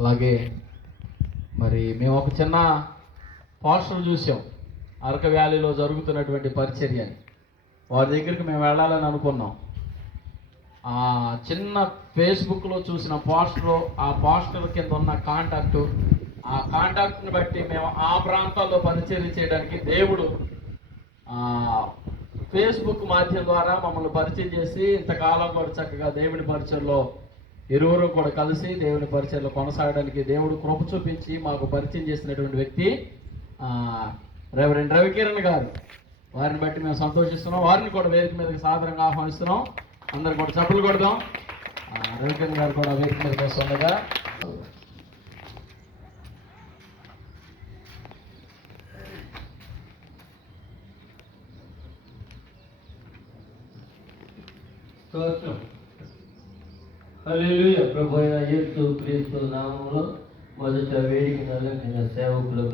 అలాగే మరి మేము ఒక చిన్న పోస్టర్ చూసాం, అరకు వ్యాలీలో జరుగుతున్నటువంటి పరిచర్య అని. వారి దగ్గరికి మేము వెళ్ళాలని అనుకున్నాం. ఆ చిన్న ఫేస్బుక్లో చూసిన పోస్టరు, ఆ పోస్టర్ కింద ఉన్న ఆ కాంటాక్ట్ని బట్టి మేము ఆ ప్రాంతాల్లో పరిచర్య చేయడానికి దేవుడు ఫేస్బుక్ మాధ్యమం ద్వారా మమ్మల్ని పరిచయం చేసి ఇంతకాలం కూడా చక్కగా దేవుని పరిచయంలో ఇరువురు కూడా కలిసి దేవుని పరిచయంలో కొనసాగడానికి దేవుడు కృప చూపించి మాకు పరిచయం చేసినటువంటి వ్యక్తి రెవరెండ్ రవికిరణ్ గారు. వారిని బట్టి మేము సంతోషిస్తున్నాం. వారిని కూడా వేదిక మీదకి సాదరంగా ఆహ్వానిస్తున్నాం. అందరు కూడా చప్పులు కొడదాం. రవికిరణ్ గారు కూడా వేదిక మీదకి వస్తుండగా హల్లెలూయా. ప్రభువైన యేసు క్రీస్తు నామములో మొదట వేదిక నలంకిన సేవకులకు